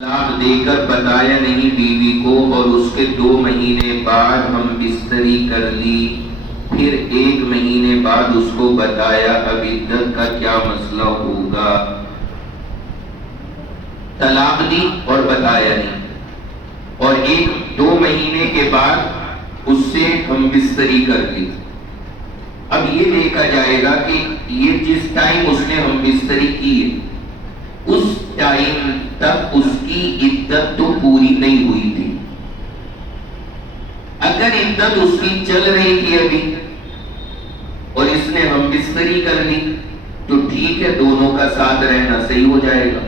طلاق دے کر بتایا نہیں بیوی کو اور اس کے 2 مہینے بعد ہم بستری کر لی، پھر 1 مہینے بعد اس کو بتایا، اب عدت کا کیا مسئلہ ہوگا؟ طلاق دی اور بتایا نہیں، اور 1-2 مہینے کے بعد اس سے ہم بستری کر لی۔ اب یہ دیکھا جائے گا کہ یہ جس ٹائم اس نے ہم بستری کی ہے اس ٹائم تک اس کی عدت تو پوری نہیں ہوئی تھی۔ اگر عدت اس کی چل رہی تھی ابھی اور اس نے ہم بستری کر لی تو ٹھیک ہے، دونوں کا ساتھ رہنا صحیح ہو جائے گا۔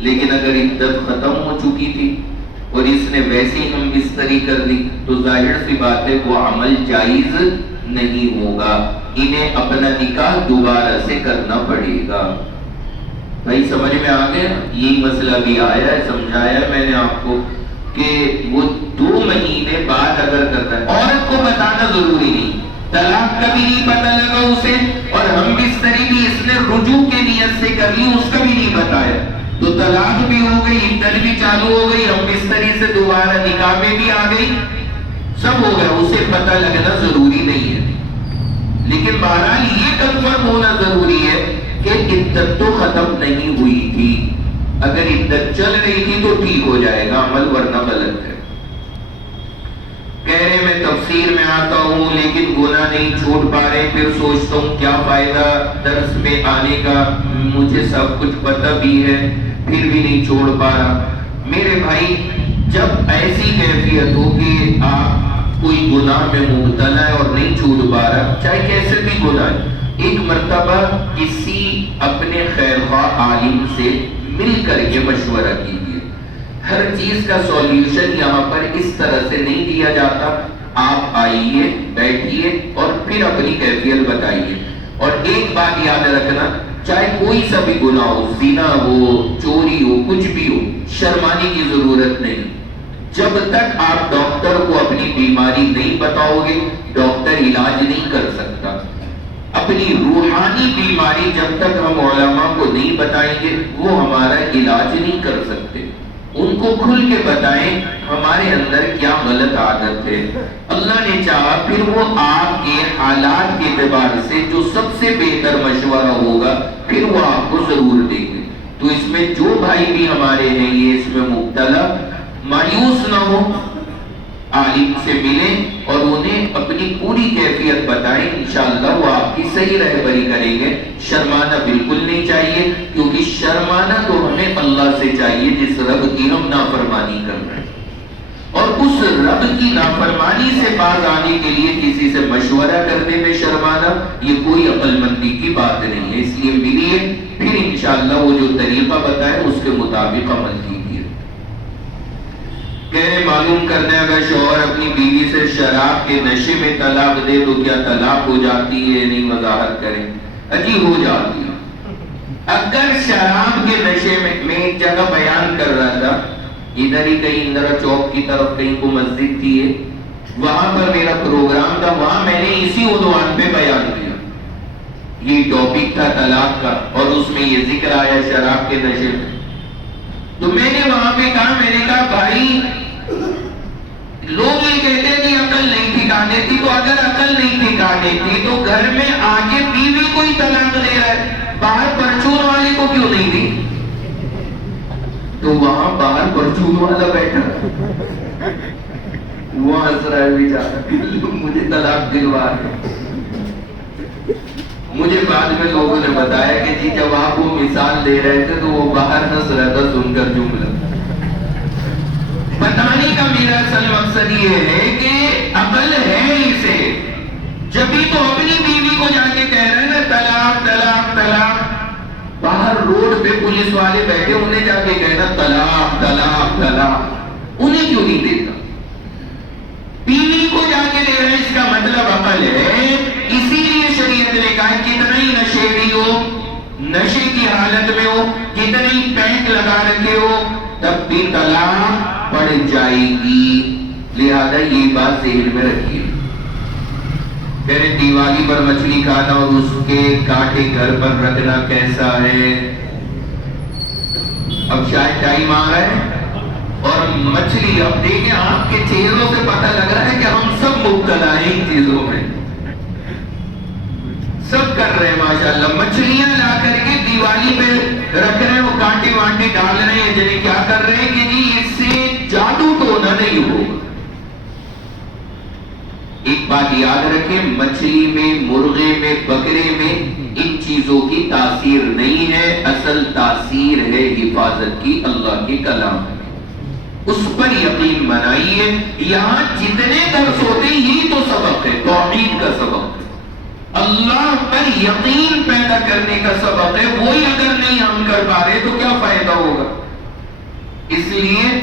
لیکن اگر عدت ختم ہو چکی تھی اور اس نے ویسے ہی ہم بستری کر لی تو ظاہر سی بات ہے وہ عمل جائز نہیں ہوگا، انہیں اپنا نکاح دوبارہ سے کرنا پڑے گا۔ بھائی سمجھ میں آ گیا؟ یہی مسئلہ بھی آیا ہے، سمجھایا میں نے آپ کو کہ وہ 2 مہینے بعد اگر کرتا ہے، عورت کو بتانا ضروری نہیں، طلاق کا بھی نہیں پتہ لگا اسے اور ہم بستری بھی اس نے رجوع کے نیت سے کر لی، اس کا بھی نہیں بتایا تو طلاق بھی ہو گئی، عدت بھی چالو ہو گئی، ہم بستری سے دوبارہ نکاح میں بھی آ گئی، سب ہو گیا، اسے پتہ لگنا ضروری نہیں ہے۔ لیکن بہرحال یہ کنفرم ہونا ضروری ہے کہ عدت تو ختم نہیں ہوئی تھی، اگر عدت چل رہی تھی تو ٹھیک ہو جائے گا عمل، ورنہ غلط ہے۔ کہہ رہے میں تفسیر میں آتا ہوں لیکن گناہ نہیں چھوڑ پا رہے، پھر سوچتا ہوں کیا فائدہ درس میں آنے کا، مجھے سب کچھ پتہ بھی ہے پھر بھی نہیں چھوڑ پا رہا۔ میرے بھائی جب ایسی کیفیت ہو کہ آپ کوئی گناہ میں مبتلا ہے اور نہیں چھوڑ پا رہا، چاہے کیسے بھی گناہ ہے، ایک مرتبہ کسی اپنے خیرخواہ عالم سے مل کر کے مشورہ کیجیے۔ ہر چیز کا سولیوشن یہاں پر اس طرح سے نہیں دیا جاتا، آپ آئیے بیٹھیے اور پھر اپنی کیفیت بتائیے۔ اور ایک بات یاد رکھنا، چاہے کوئی سا بھی گناہ ہو، زنا ہو، چوری ہو، کچھ بھی ہو، شرمانے کی ضرورت نہیں۔ جب تک آپ ڈاکٹر کو اپنی بیماری نہیں بتاؤ گے ڈاکٹر علاج نہیں کر سکتا۔ اپنی روحانی بیماری جب تک ہم علماء کو نہیں بتائیں گے وہ ہمارا علاج نہیں کر سکتے۔ ان کو کھل کے بتائیں ہمارے اندر کیا غلط عادت ہے، اللہ نے چاہا پھر وہ آپ کے حالات کے اعتبار سے جو سب سے بہتر مشورہ ہوگا پھر وہ آپ کو ضرور دیں گے۔ تو اس میں جو بھائی بھی ہمارے ہیں یہ اس میں مبتلا، مایوس نہ ہو، عالم سے ملیں اور انہیں اپنی پوری کیفیت بتائیں، انشاءاللہ وہ آپ کی صحیح رہبری کریں گے۔ شرمانا بالکل نہیں چاہیے، کیونکہ شرمانا تو ہمیں اللہ سے چاہیے جس رب کی ہم نافرمانی کر رہے ہیں، اور اس رب کی نافرمانی سے باز آنے کے لیے کسی سے مشورہ کرنے میں شرمانا یہ کوئی عقل مندی کی بات نہیں ہے۔ اس لیے ملیے، پھر انشاءاللہ وہ جو طریقہ بتائے اس کے مطابق عمل کیجیے۔ کہنے معلوم کرنا ہے اگر شوہر اپنی بیوی سے شراب کے نشے میں طلاق دے تو کیا طلاق ہو جاتی ہے؟ نہیں وضاحت کریں۔ اجی ہو جاتی ہے۔ اگر شراب کے نشے میں ایک جگہ بیان کر رہا تھا، ادھر ہی کہیں اندرا چوک کی طرف کہیں کو مسجد تھی ہے، وہاں پر میرا پروگرام تھا، وہاں میں نے اسی عنوان پہ بیان کیا، یہ ٹاپک تھا طلاق کا اور اس میں یہ ذکر آیا شراب کے نشے میں۔ تو میں نے وہاں پہ کہا، میں نے کہا بھائی لوگ یہ کہتے ہیں کہ عقل نہیں ٹھکانے تھی، تو اگر عقل نہیں ٹھکانے تھی تو گھر میں آگے بیوی کو ہی طلاق دے رہا ہے، باہر پرچون والے کو کیوں نہیں دی؟ تو وہاں باہر پرچون والا بیٹھا وہ ہنس رہا ہے بیچارہ، مجھے طلاق دلوا رہے۔ مجھے بعد میں لوگوں نے بتایا کہ جی جب آپ وہ مثال دے رہے تھے تو وہ باہر ہنس رہا تھا سن کر جملہ۔ بتانے کا میرا اصل مقصد یہ ہے کہ عقل ہے اسے، جبھی تو اپنی بیوی کو جا کے کہہ رہے نا طلاق طلاق طلاق، باہر روڈ پہ پولیس والے بیٹھے انہیں جا کے کہنا طلاق طلاق طلاق، انہیں کیوں نہیں دیتا؟ بیوی کو جا کے دے رہے، اس کا مطلب عقل ہے۔ اسی لیے شریعت نے کہا کتنا ہی نشیڑی ہو، نشے کی حالت میں ہو، کتنے ہی پینٹ لگا رکھے ہو، تب بھی طلاق پڑ جائے گی، لہذا یہ بات ذہن میں رکھیے۔ پھر دیوالی پر مچھلی کھانا اور اس کے کانٹے گھر پر رکھنا کیسا ہے؟ اب شاید ٹائم آ رہا ہے اور مچھلی، اب دیکھیں آپ کے چہروں سے پتہ لگ رہا ہے کہ ہم سب مبتلا ہیں ان چیزوں میں، سب کر رہے ہیں ماشاءاللہ۔ مچھلیاں لا کر کے دیوالی پہ رکھ رہے ہیں، وہ کانٹے وانٹے ڈال رہے ہیں، جنہیں کیا کر رہے ہیں کہ جی اس سے جادو ٹونا نہیں ہوگا۔ ایک بات یاد رکھیں، مچھلی میں، مرغے میں، بکرے میں ان چیزوں کی تاثیر نہیں ہے، اصل تاثیر ہے حفاظت کی، اللہ کے کلام ہے، اس پر یقین بنائیے۔ یہاں جتنے درس ہوتے ہیں یہی تو سبق ہے، توحید کا سبق ہے، اللہ پر یقین پیدا کرنے کا سبق ہے، وہی اگر نہیں ہم کر پا رہے تو کیا فائدہ ہوگا۔ اس لیے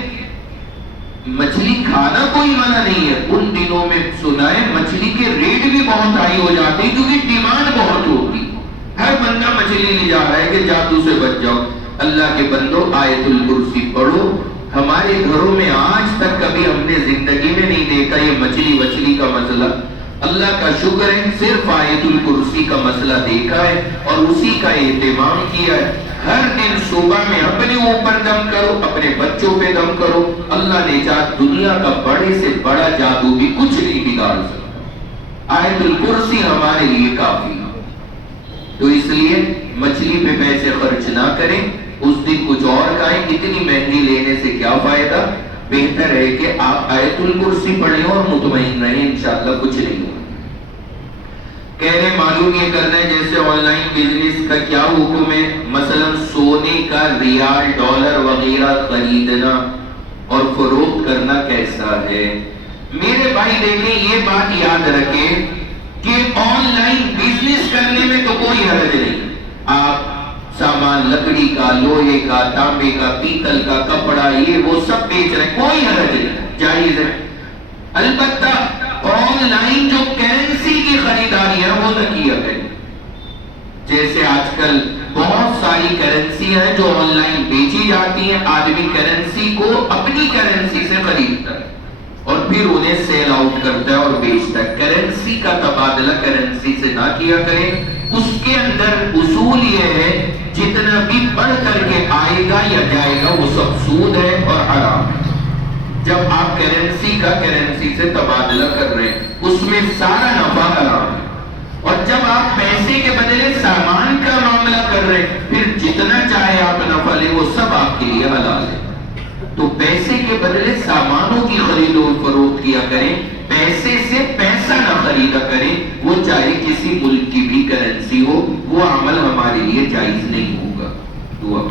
مچھلی کھانا کوئی منع نہیں ہے، ان دنوں میں سنا ہے مچھلی کے ریٹ بھی بہت ہائی ہو جاتے ہیں کیونکہ ڈیمانڈ بہت ہوتی، ہر بندہ مچھلی لے جا رہا ہے کہ جادو سے بچ جاؤ۔ اللہ کے بندو آیت الکرسی پڑھو، ہمارے گھروں میں آج تک کبھی ہم نے زندگی میں نہیں دیکھا یہ مچھلی وچھلی کا مسئلہ، اللہ کا شکر ہے صرف آیت الکرسی کا مسئلہ دیکھا ہے اور اسی کا اہتمام کیا ہے۔ ہر دن صبح میں اپنے اوپر دم کرو، اپنے بچوں پہ دم کرو، اللہ نے چاہا دنیا کا بڑے سے بڑا جادو بھی کچھ نہیں بگاڑ سکتا، آیت الکرسی ہمارے لیے کافی ہے۔ تو اس لیے مچھلی پہ پیسے خرچ نہ کریں، اس دن کچھ اور کھائیں، اتنی مہنگی لینے سے کیا فائدہ، بہتر ہے کہ آپ آیت الکرسی پڑھیں اور مطمئن رہیں، انشاءاللہ کچھ نہیں ہوگا۔ کہہ رہے معلوم یہ کرنا ہے جیسے آن لائن بزنس کا کیا حکم ہے، مثلا سونے کا ریال ڈالر وغیرہ خریدنا اور فروخت کرنا کیسا ہے۔ میرے بھائی دیکھیں یہ بات یاد رکھیں کہ آن لائن بزنس کرنے میں تو کوئی حرج نہیں، آپ سامان لکڑی کا، لوہے کا، تانبے کا، پیتل کا، کپڑا، یہ وہ سب بیچ رہے ہیں، کوئی حرج نہیں، جائز ہے۔ البتہ آن لائن جو کرنسی کی خریداری ہے وہ نہ کیا کریں، جیسے آج کل بہت ساری کرنسیاں ہیں جو آن لائن بیچی جاتی ہیں، آدمی کرنسی کو اپنی کرنسی سے خریدتا ہے اور پھر انہیں سیل آؤٹ کرتا ہے اور بیچتا ہے۔ کرنسی کا تبادلہ کرنسی سے نہ کیا کریں، اس کے اندر اصول یہ ہے جتنا بھی بڑھ کر کے آئے گا یا جائے گا وہ سب سود ہے اور حرام ہے۔ جب آپ کرنسی کا کرنسی سے تبادلہ کر رہے ہیں اس میں سارا نفع حرام ہے، اور جب آپ پیسے کے بدلے سامان کا معاملہ کر رہے ہیں پھر جتنا چاہے آپ نفع لیں وہ سب آپ کے لیے حلال ہے۔ تو پیسے کے بدلے سامانوں کی خرید و فروخت کیا کریں، پیسے سے پیسہ نہ خریدا کریں، وہ چاہے کسی ملک کی بھی کرنسی ہو، وہ عمل ہمارے لیے جائز نہیں ہوگا۔ دعا